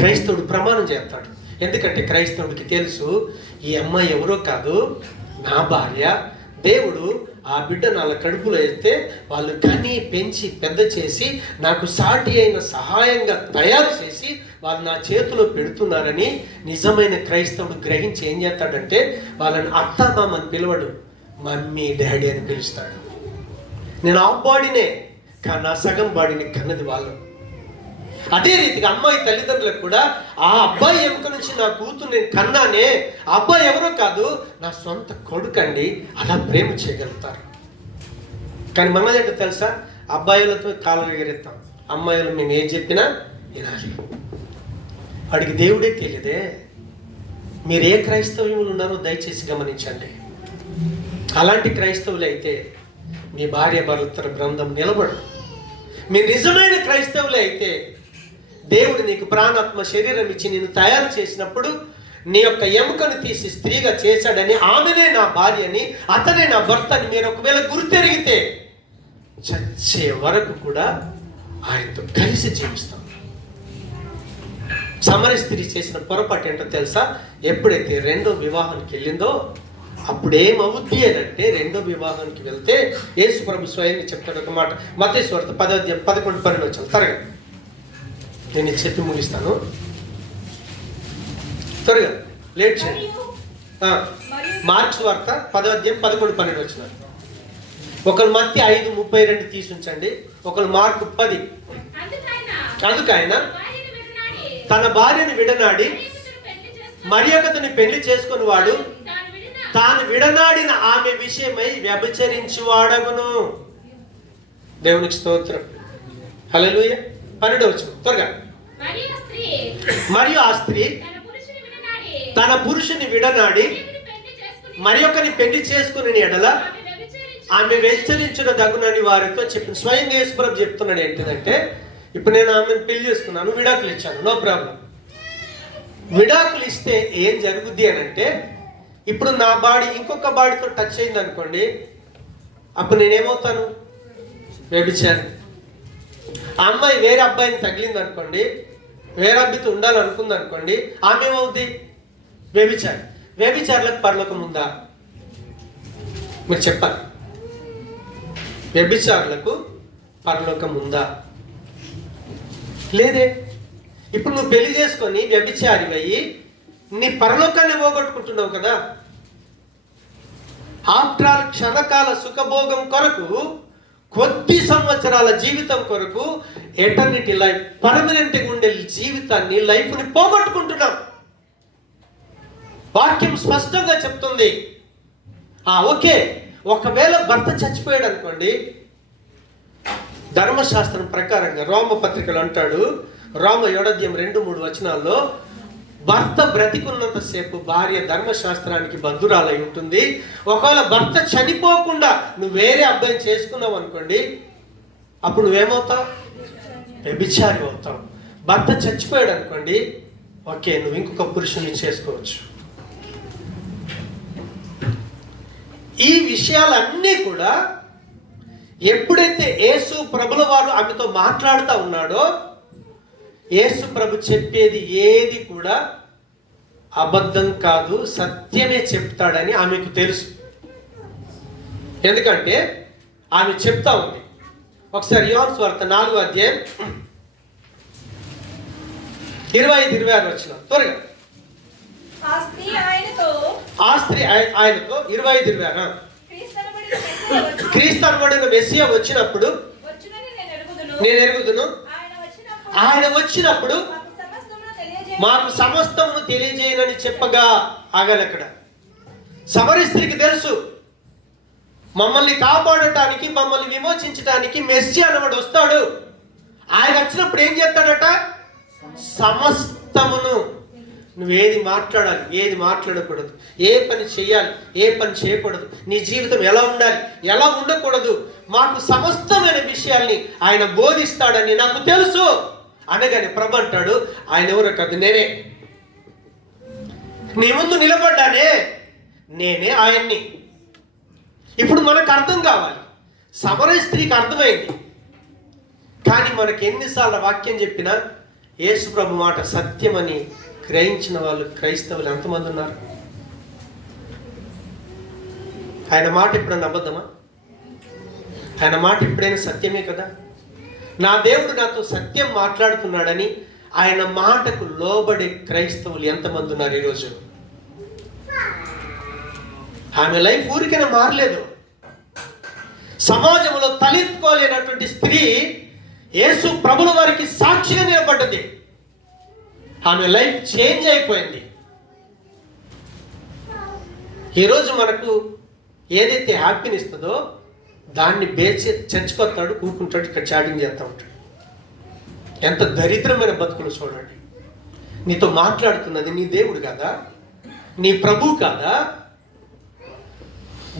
క్రైస్తవుడు ప్రమాణం చేస్తాడు. ఎందుకంటే క్రైస్తవుడికి తెలుసు ఈ అమ్మాయి ఎవరో కాదు, నా భార్య. దేవుడు ఆ బిడ్డ నాల కడుపులో వేస్తే వాళ్ళు కని పెంచి పెద్ద చేసి నాకు సాటి అయిన సహాయంగా తయారు చేసి వాళ్ళు నా చేతిలో పెడుతున్నారని నిజమైన క్రైస్తవుడు గ్రహించి ఏం చేస్తాడంటే వాళ్ళని అత్తామామ అని పిలవడు, మమ్మీ డాడీ అని పిలుస్తాడు. నేను ఆ బాడీనే, కానీ నా సగం బాడీని కన్నది వాళ్ళు. అదే రీతిగా అమ్మాయి తల్లిదండ్రులకు కూడా ఆ అబ్బాయి ఎముక నుంచి నా కూతురు నేను కన్నానే, ఆ అబ్బాయి ఎవరో కాదు, నా సొంత కొడుకండి, అలా ప్రేమ చేయగలుగుతారు. కానీ మనది ఏంటో తెలుసా? అబ్బాయిలతో కాలం ఎగరేస్తాం, అమ్మాయిలు మేము ఏం చెప్పినా వినాలి. వాడికి దేవుడే తెలియదే. మీరు ఏ క్రైస్తవ్యములు ఉన్నారో దయచేసి గమనించండి. అలాంటి క్రైస్తవులు అయితే మీ భార్య భర్తల బృందం నిలబడదు. మీ నిజమైన క్రైస్తవులే అయితే దేవుడు నీకు ప్రాణాత్మ శరీరం ఇచ్చి నేను తయారు చేసినప్పుడు నీ యొక్క ఎముకను తీసి స్త్రీగా చేశాడని, ఆమెనే నా భార్యని, అతనే నా భర్త అని మీరు ఒకవేళ గుర్తెరిగితే చచ్చే వరకు కూడా ఆయనతో కలిసి జీవిస్తాం. సమర స్త్రీ చేసిన పొరపాటు ఏంటో తెలుసా? ఎప్పుడైతే రెండో వివాహానికి వెళ్ళిందో అప్పుడేమవుద్ది అని అంటే, రెండో వివాహానికి వెళ్తే యేసు ప్రభు స్వయంగా చెప్తాడు ఒక మాట. మత్తయి సువార్త 10:11 త్వరగా నేను చెప్పి ముగిస్తాను, త్వరగా లేట్ చేయండి. మార్క్స్ వార్త 10:11 ఒకరు మత్తయి 5:32 తీసుంచండి, ఒకరు మార్కు 10. అందుకైన తన భార్యను విడనాడి మరి ఒకతని పెళ్లి చేసుకుని వాడు తాను విడనాడిన ఆమె విషయమై వ్యభిచరించువాడగును. దేవునికి స్తోత్రం. హల్లెలూయా. 12 త్వరగా. మరియు ఆ స్త్రీ తన పురుషుని విడనాడి మరి ఒకని పెళ్లి చేసుకుని ఎడల ఆమె వ్యభిచరించుట దగునని వారితో చెప్పింది. స్వయంగా యేసు ప్రభు చెప్తున్నాడు ఏంటిదంటే, ఇప్పుడు నేను ఆమెను పెళ్లి చేసుకున్నాను, విడాకులు ఇచ్చాను, నో ప్రాబ్లం. విడాకులు ఇస్తే ఏం జరుగుద్ది అని అంటే, ఇప్పుడు నా బాడీ ఇంకొక బాడీతో టచ్ అయింది అనుకోండి, అప్పుడు నేనేమవుతాను? వ్యభిచారి. ఆ అమ్మాయి వేరే అబ్బాయిని తగిలింది అనుకోండి, వేరే అబ్బాయితో ఉండాలనుకుంది అనుకోండి, ఆమె ఏమవుద్ది? వ్యభిచారి. వ్యభిచారులకు పరలోకం ఉందా? మీరు చెప్పాలి. వ్యభిచారులకు పరలోకం ఉందా? లేదే. ఇప్పుడు నువ్వు పెళ్లి చేసుకొని వ్యభిచారి అయ్యి నీ పరలోకాన్ని పోగొట్టుకుంటున్నావు కదా. ఆఫ్టర్ ఆల్ క్షణకాల సుఖభోగం కొరకు, కొద్ది సంవత్సరాల జీవితం కొరకు, ఎటర్నిటీ లైఫ్, పర్మనెంట్గా ఉండే జీవితాన్ని, లైఫ్ని పోగొట్టుకుంటున్నాం. వాక్యం స్పష్టంగా చెప్తుంది. ఓకే, ఒకవేళ భర్త చచ్చిపోయాడు అనుకోండి, ధర్మశాస్త్రం ప్రకారంగా రోమ పత్రికలు అంటాడు, రోమ 7:2-3 వచనాల్లో భర్త బ్రతికున్నంత సేపు భార్య ధర్మశాస్త్రానికి బద్ధురాలై ఉంటుంది. ఒకవేళ భర్త చనిపోకుండా నువ్వు వేరే అబ్బాయిని చేసుకున్నావు అనుకోండి, అప్పుడు నువ్వేమవుతావు? వ్యభిచారి అవుతావు. భర్త చచ్చిపోయాడు అనుకోండి, ఓకే, నువ్వు ఇంకొక పురుషుని చేసుకోవచ్చు. ఈ విషయాలన్నీ కూడా ఎప్పుడైతే యేసు ప్రభుల వారు ఆమెతో మాట్లాడుతూ ఉన్నాడో, యేసు ప్రభు చెప్పేది ఏది కూడా అబద్ధం కాదు, సత్యమే చెప్తాడని ఆమెకు తెలుసు. ఎందుకంటే ఆమె చెప్తా ఉంది. ఒకసారి యోహాను సువార్త 4:25-26 వచ్చిన త్వరగా. ఆ స్త్రీ ఆయనతో 25-26 క్రీస్తు అనబడిన మెస్సియా వచ్చినప్పుడు నేను ఎరుగుదును, ఆయన వచ్చినప్పుడు మాకు సమస్తమును తెలియజేయనని చెప్పగా ఆగాలి. అక్కడ సమరీ స్త్రీకి తెలుసు, మమ్మల్ని కాపాడటానికి, మమ్మల్ని విమోచించడానికి మెస్సియా అనవాడు వస్తాడు. ఆయన వచ్చినప్పుడు ఏం చేస్తాడట? సమస్తమును. నువ్వేది మాట్లాడాలి, ఏది మాట్లాడకూడదు, ఏ పని చేయాలి, ఏ పని చేయకూడదు, నీ జీవితం ఎలా ఉండాలి, ఎలా ఉండకూడదు, మాకు సమస్తమైన విషయాల్ని ఆయన బోధిస్తాడని నాకు తెలుసు అనగానే ప్రభు అంటాడు, ఆయన ఎవరో కాదు, నేనే. నీ ముందు నిలబడ్డానే, నేనే ఆయన్ని. ఇప్పుడు మనకు అర్థం కావాలి. సమరయ స్త్రీకి అర్థమైంది, కానీ మనకి ఎన్నిసార్లు వాక్యం చెప్పినా యేసు ప్రభు మాట సత్యమని గ్రహించిన వాళ్ళు క్రైస్తవులు ఎంతమంది ఉన్నారు? ఆయన మాట ఎప్పుడైనా అబద్ధమా? ఆయన మాట ఎప్పుడైనా సత్యమే కదా. నా దేవుడు నాతో సత్యం మాట్లాడుతున్నాడని ఆయన మాటకు లోబడే క్రైస్తవులు ఎంతమంది ఉన్నారు ఈరోజు? ఆమె లైఫ్ ఊరికైనా మారలేదు. సమాజంలో తలెత్తుకోలేనటువంటి స్త్రీ యేసు ప్రభుల వారికి సాక్షిగా నిలబడ్డది. ఆమె లైఫ్ చేంజ్ అయిపోయింది. ఈరోజు మనకు ఏదైతే హ్యాపీని ఇస్తుందో దాన్ని బేచి చర్చకొస్తాడు, కూకుంటాడు, ఇక్కడ చాటింగ్ చేస్తూ ఉంటాడు. ఎంత దరిద్రమైన బతుకులు చూడండి. నీతో మాట్లాడుతున్నది నీ దేవుడు కాదా? నీ ప్రభు కాదా?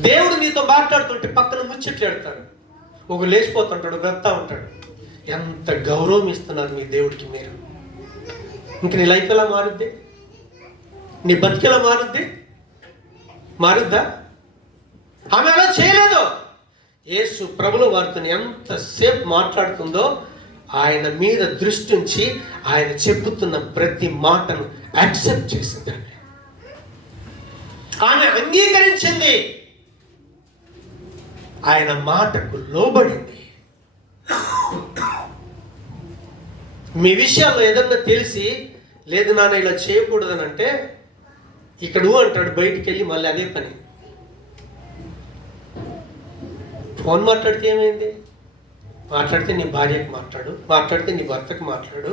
దేవుడు నీతో మాట్లాడుతుంటే పక్కన ముచ్చట్లు పెడతాడు, ఒక లేచిపోతుంటాడు, వెళ్తా ఉంటాడు. ఎంత గౌరవం ఇస్తున్నారు మీ దేవుడికి మీరు. ఇంక నీ లైఫ్ ఎలా మారుద్ది? నీ బతికెలా మారుద్ది? మారుద్దా? ఆమె అలా చేయలేదు. యేసు ప్రభుల వారితో ఎంతసేపు మాట్లాడుతుందో ఆయన మీద దృష్టి ఉంచి ఆయన చెబుతున్న ప్రతి మాటను యాక్సెప్ట్ చేసింది. ఆమె అంగీకరించింది, ఆయన మాటకు లోబడింది. మీ విషయాల్లో ఏదన్నా తెలిసి లేదు నాన్న ఇలా చేయకూడదని అంటే ఇక్కడ అంటాడు, బయటికి వెళ్ళి మళ్ళీ అదే పని. ఫోన్ మాట్లాడితే ఏమైంది? మాట్లాడితే నీ భార్యకు మాట్లాడు, మాట్లాడితే నీ భర్తకు మాట్లాడు,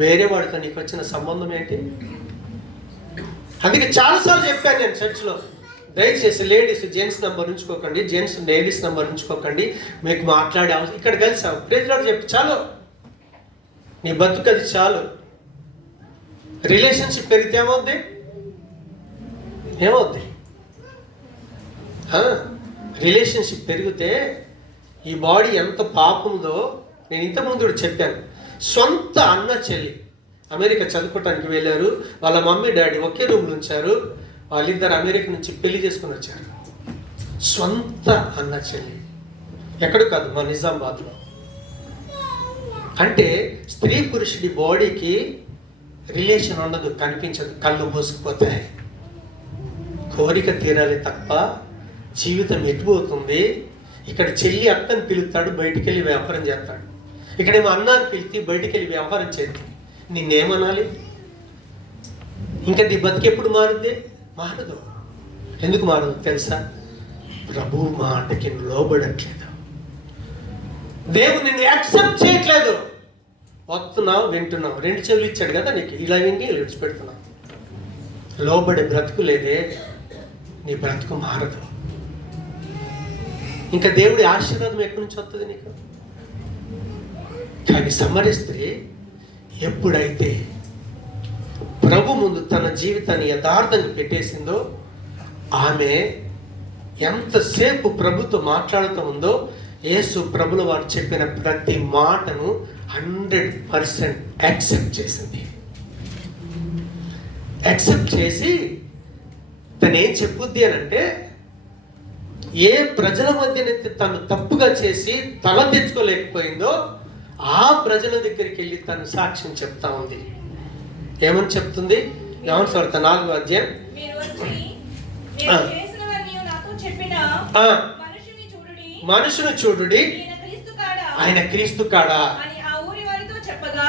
వేరే వాడితో నీకు వచ్చిన సంబంధం ఏంటి? అందుకే చాలాసార్లు చెప్పాను నేను చర్చిలో, దయచేసి లేడీస్ జెంట్స్ నెంబర్ ఉంచుకోకండి, జెంట్స్ లేడీస్ నెంబర్ ఉంచుకోకండి, మీకు మాట్లాడే అవసరం. ఇక్కడ కలిసావు ప్రేజ్లాడు చెప్పి చాలు, నీ బతుకు అది చాలు. రిలేషన్షిప్ పెరిగితే ఏమవుద్ది? ఏమవుద్ది? రిలేషన్షిప్ పెరిగితే ఈ బాడీ ఎంత పాపందో నేను ఇంతకుముందు చెప్పాను. సొంత అన్న చెల్లి అమెరికా చదువుకోవటానికి వెళ్ళారు, వాళ్ళ మమ్మీ డాడీ ఒకే రూమ్లో ఉంచారు, వాళ్ళిద్దరు అమెరికా నుంచి పెళ్లి చేసుకుని వచ్చారు. సొంత అన్న చెల్లి, ఎక్కడ కాదు, మా నిజామాబాద్లో. అంటే స్త్రీ పురుషుడి బాడీకి రిలేషన్ ఉండదు, కనిపించదు, కళ్ళు మూసుకుపోతాయి. కోరిక తీరాలి తప్ప జీవితం ఎటుపోతుంది. ఇక్కడ చెల్లి అత్తని పిలుస్తాడు, బయటికి వెళ్ళి వ్యాపారం చేస్తాడు. ఇక్కడేమో అన్నాన్ని పిలిచి బయటికి వెళ్ళి వ్యాపారం చేద్దాం. నిన్నేమనాలి? ఇంకా నీ బతికెప్పుడు మారుద్ది? మారదు. ఎందుకు మారదు తెలుసా? ప్రభు మాటకి లోబడట్లేదు, దేవుడు నిన్ను యాక్సెప్ట్ చేయట్లేదు. వస్తున్నావు, వింటున్నావు, 2 చెవులు ఇచ్చాడు కదా నీకు, ఇలా విని ఇలా విడిచిపెడుతున్నావు. లోబడే బ్రతుకు లేదే, నీ బ్రతుకు మారదు. ఇంకా దేవుడి ఆశీర్వాదం ఎక్కడి నుంచి వస్తుంది నీకు? కానీ సమరయ స్త్రీ ఎప్పుడైతే ప్రభు ముందు తన జీవితాన్ని యథార్థంగా పెట్టేసిందో, ఆమె ఎంతసేపు ప్రభుతో మాట్లాడుతూ ఉందో, యేసు ప్రభుల వారు చెప్పిన ప్రతి మాటను 100% యాక్సెప్ట్ చేసింది. యాక్సెప్ట్ చేసి తను ఏం చెప్పుద్ది అని అంటే, ఏ ప్రజల మధ్యనైతే తను తప్పుగా చేసి తల తెచ్చుకోలేకపోయిందో ఆ ప్రజల దగ్గరికి వెళ్ళి తను సాక్ష్యం చెప్తా ఉంది. ఏమని చెప్తుంది? యోహాను సువార్త 4వ అధ్యాయం. మీరు వచ్చి నేను చేసినవన్నీ నాతో చెప్పిన మనుషుని చూడుడి, ఆయన క్రీస్తు కాడా అని ఆ ఊరి వారితో చెప్పగా,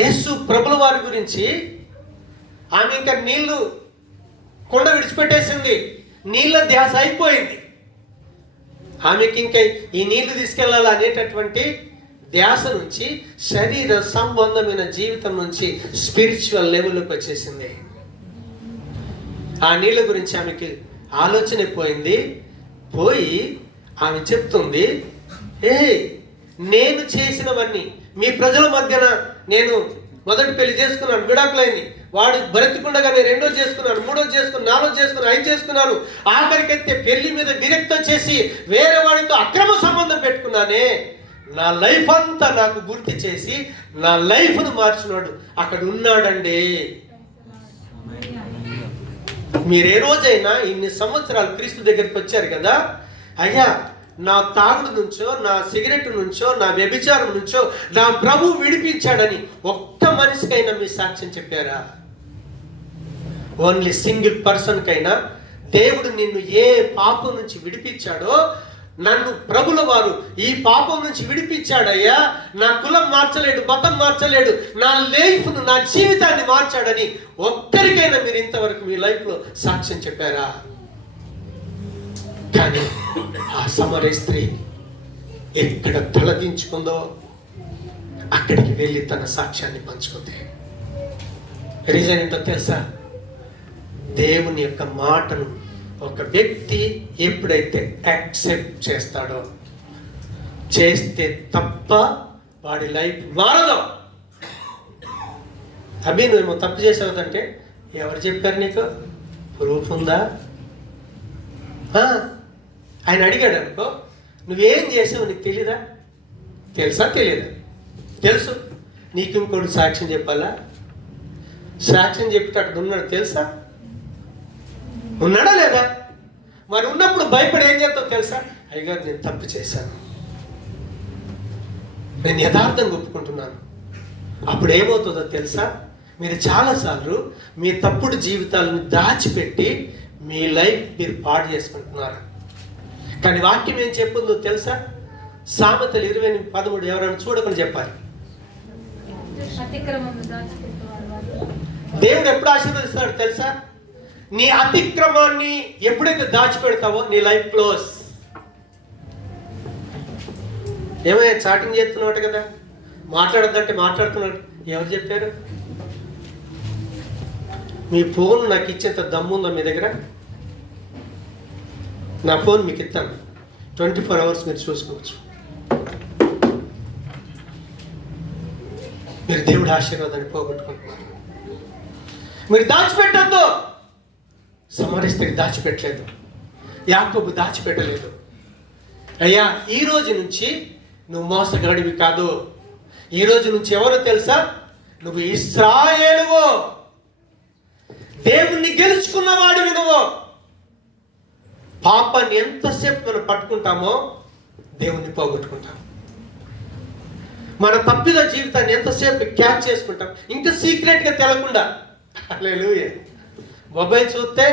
యేసు ప్రభుల వారి గురించి ఆమె ఇంకా నీళ్లు కొండ విడిచిపెట్టేసింది. నీళ్ళ ధ్యాస అయిపోయింది. ఆమెకి ఇంకా ఈ నీళ్లు తీసుకెళ్ళాలి అనేటటువంటి ధ్యాస నుంచి శరీర సంబంధమైన జీవితం నుంచి స్పిరిచువల్ లెవెల్లోకి వచ్చేసింది. ఆ నీళ్ళ గురించి ఆమెకి ఆలోచన పోయి ఆమె చెప్తుంది, నేను చేసినవన్నీ మీ ప్రజల మధ్యన, నేను మొదటి పెళ్లి చేసుకున్నాను, విడాకులైంది, వాడు బ్రతికుండగా నేను 2వ చేసుకున్నాను, 3వ చేసుకున్నాను, 4వ చేసుకున్నాను, 5 చేసుకున్నాను, ఆఖరికైతే పెళ్లి మీద విరక్తి వచ్చేసి వేరే వాడితో అక్రమ సంబంధం పెట్టుకున్నానే. నా లైఫ్ అంతా నాకు గుర్తు చేసి నా లైఫ్ను మార్చినాడు అక్కడ ఉన్నాడండి. మీరు ఏ రోజైనా ఇన్ని సంవత్సరాలు క్రీస్తు దగ్గరికి వచ్చారు కదా, అయ్యా నా తాగుడు నుంచో, నా సిగరెట్ నుంచో, నా వ్యభిచారం నుంచో నా ప్రభు విడిపించాడని ఒక్క మనిషికైనా మీ సాక్ష్యం చెప్పారా? ఓన్లీ సింగిల్ పర్సన్ కైనా దేవుడు నిన్ను ఏ పాపం నుంచి విడిపించాడో, నన్ను ప్రభుల వారు ఈ పాపం నుంచి విడిపించాడయ్యా, నా కులం మార్చలేడు, మతం మార్చలేడు, నా లైఫ్ను, నా జీవితాన్ని మార్చాడని ఒక్కరికైనా మీరు ఇంతవరకు మీ లైఫ్లో సాక్ష్యం చెప్పారా? కానీ ఆ సమరయ స్త్రీ ఎక్కడ తలదించుకుందో అక్కడికి వెళ్ళి తన సాక్ష్యాన్ని పంచుకుంది. రీజన్ ఏంటో తెలుసా? దేవుని యొక్క మాటను ఒక వ్యక్తి ఎప్పుడైతే యాక్సెప్ట్ చేస్తాడో, చేస్తే తప్ప వాడి లైఫ్ మారదు. అభి నువ్వేమో తప్పు చేసావుదంటే ఎవరు చెప్పారు నీకు? ప్రూఫ్ ఉందా? ఆయన అడిగాడు అనుకో, నువ్వేం చేసావు నీకు తెలీదా? తెలుసా? తెలియదా? తెలుసు. నీకు ఇంకోటి సాక్ష్యం చెప్పాలా? సాక్ష్యం చెప్పేటట్టు ఉన్నాడు తెలుసా? ఉన్నాడా లేదా? మరి ఉన్నప్పుడు భయపడి ఏం చేస్తావు తెలుసా? అయ్యగారు నేను తప్పు చేశాను, నేను యథార్థంగా ఒప్పుకుంటున్నాను. అప్పుడు ఏమవుతుందో తెలుసా? మీరు చాలాసార్లు మీ తప్పుడు జీవితాలను దాచిపెట్టి మీ లైఫ్ మీరు పాడు చేసుకుంటున్నారు. కానీ వాక్యం ఏం చెప్పిందో తెలుసా? సామెతలు 20:13 ఎవరైనా చూడమని చెప్పాలి. దేవుడు ఎప్పుడు ఆశీర్వదిస్తాడు తెలుసా? నీ అతిక్రమాన్ని ఎప్పుడైతే దాచిపెడతావో నీ లైఫ్ క్లోజ్. ఏమైనా చాటింగ్ చేస్తున్నావు కదా, మాట్లాడద్దంటే మాట్లాడుతున్నాడు. ఎవరు చెప్పారు? మీ ఫోన్ నాకు ఇచ్చేంత దమ్ముందా మీ దగ్గర? నా ఫోన్ మీకు ఇస్తాను, 24 అవర్స్ మీరు చూసుకోవచ్చు. మీరు దేవుడి ఆశీర్వాదాన్ని పోగొట్టుకుంటున్నారు. మీరు దాచిపెట్టద్దు. సమరయ స్త్రీ దాచిపెట్టలేదు, యాకోబు దాచిపెట్టలేదు. అయ్యా ఈ రోజు నుంచి నువ్వు మోసగాడివి కాదు. ఈ రోజు నుంచి ఎవరో తెలుసా? నువ్వు ఇశ్రాయేలువో, దేవుణ్ణి గెలుచుకున్న వాడివి నువ్వు. పాపాన్ని ఎంతసేపు మనం పట్టుకుంటామో దేవుణ్ణి పోగొట్టుకుంటాం. మన తప్పిద జీవితాన్ని ఎంతసేపు క్యాచ్ చేసుకుంటాం, ఇంకా సీక్రెట్గా తెలకుండా. హల్లెలూయా. మొబైల్ చూస్తే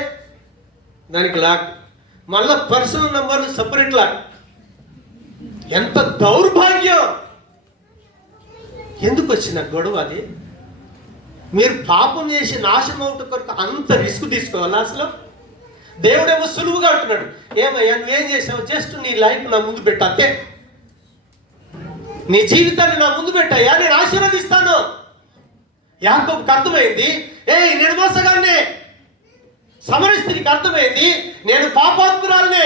దానికి లాక్, మళ్ళీ పర్సనల్ నంబర్లు సపరేట్ లాక్. ఎంత దౌర్భాగ్యం! ఎందుకు వచ్చిన గొడవ అది? మీరు పాపం చేసి నాశనం అవటం కొరకు అంత రిస్క్ తీసుకోవాలా అసలు? దేవుడేమో సులువుగా అంటున్నాడు, ఏమయ్యా నువ్వేం చేసావు? జస్ట్ నీ లైఫ్ నా ముందు పెట్టు అంతే, నీ జీవితాన్ని నా ముందు పెట్టాయా, నేను ఆశీర్వదిస్తాను. యాకోబుకి అర్థమైంది, నేను మోసగాన్నే. సమరయ స్త్రీకి అర్థమైంది, నేను పాపాత్మురాలనే.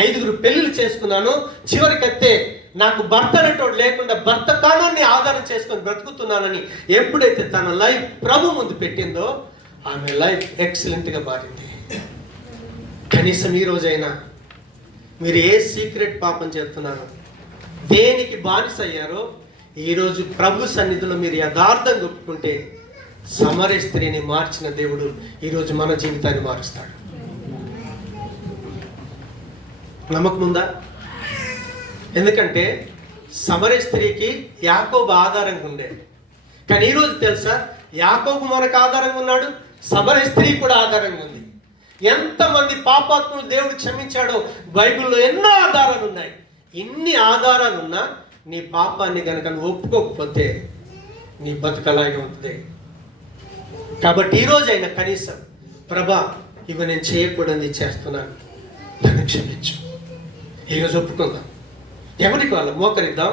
5 పెళ్ళిళ్ళు చేసుకున్నాను, చివరికైతే నాకు భర్త అనేటోడు లేకుండా భర్త కానాన్ని ఆధారం చేసుకొని బ్రతుకుతున్నానని ఎప్పుడైతే తన లైఫ్ ప్రభు ముందు పెట్టిందో ఆమె లైఫ్ ఎక్సలెంట్గా మారింది. కనీసం ఈ రోజైనా మీరు ఏ సీక్రెట్ పాపం చేస్తున్నారో, దేనికి బానిస అయ్యారో ఈరోజు ప్రభు సన్నిధిలో మీరు యథార్థంగా ఒప్పుకుంటే సమరయ స్త్రీని మార్చిన దేవుడు ఈరోజు మన జీవితాన్ని మారుస్తాడు. నమ్మకం ఉందా? ఎందుకంటే సమరయ స్త్రీకి యాకోబు ఆధారంగా ఉండేది. కానీ ఈరోజు తెలుసా, యాకోబు మనకు ఆధారంగా ఉన్నాడు, సమరయ స్త్రీ కూడా ఆధారంగా ఉంది. ఎంతమంది పాపాత్ములు దేవుడు క్షమించాడో బైబిల్లో ఎన్నో ఆధారాలు ఉన్నాయి. ఇన్ని ఆధారాలు ఉన్నా నీ పాపాన్ని కనుక నువ్వు ఒప్పుకోకపోతే నీ బతుకలాగే ఉంటుంది. కాబట్టి ఈరోజైనా కనీసం ప్రభా ఇవి నేను చేయకూడదు చేస్తున్నాను, నన్ను క్షమించు. ఈరోజు ఒప్పుకుందాం, ఎవరికి వాళ్ళ మోకరిద్దాం.